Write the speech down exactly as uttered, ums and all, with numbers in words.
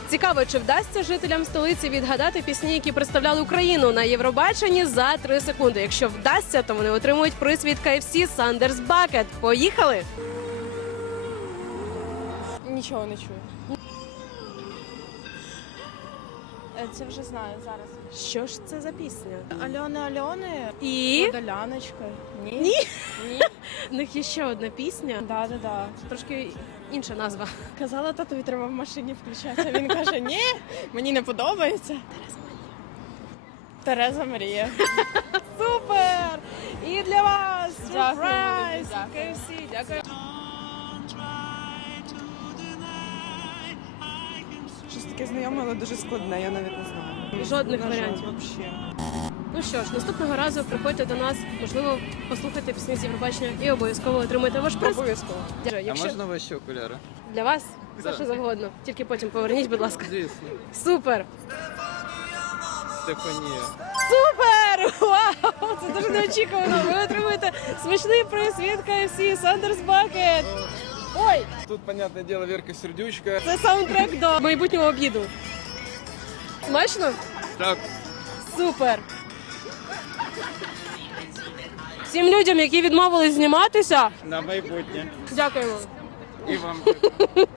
Цікаво, чи вдасться жителям столиці відгадати пісні, які представляли Україну на Євробаченні за три секунди. Якщо вдасться, то вони отримують приз від кей еф сі Sanders Bucket. Поїхали! Нічого не чую. Е, Це вже знаю зараз. Що ж це за пісня? Альони Альони. І Подоляночка. Ні. Ні? Ні. в них є ще одна пісня, Да, да, да. трошки інша назва. Казала, татові треба в машині включати. Він каже, ні, мені не подобається. Тереза Марія. Супер! І для вас Дякую, сюрприз! дуже дякую. кей еф сі, дякую. Щось таке знайоме, але дуже складне, я навіть не знаю. Жодних На жаль, варіантів. вообще. Ну що ж, наступного разу приходьте до нас, можливо, послухайте пісні з Євробачення і обов'язково отримуйте ваш приз. Обов'язково. Дякую. А Якщо можна ваші окуляри? для вас все, Да. що завгодно. Тільки потім поверніть, будь ласка. Звісно. Супер! Стефанія. Супер! Вау! Це дуже неочікувано. Ви отримуєте смачний приз від кей еф сі Sanders Bucket. Ой, Тут, понятне діло, Вірка Сердючка. це саундтрек до майбутнього обіду. Смачно? Так. Супер! Всім людям, які відмовились зніматися, На майбутнє. дякуємо. І вам.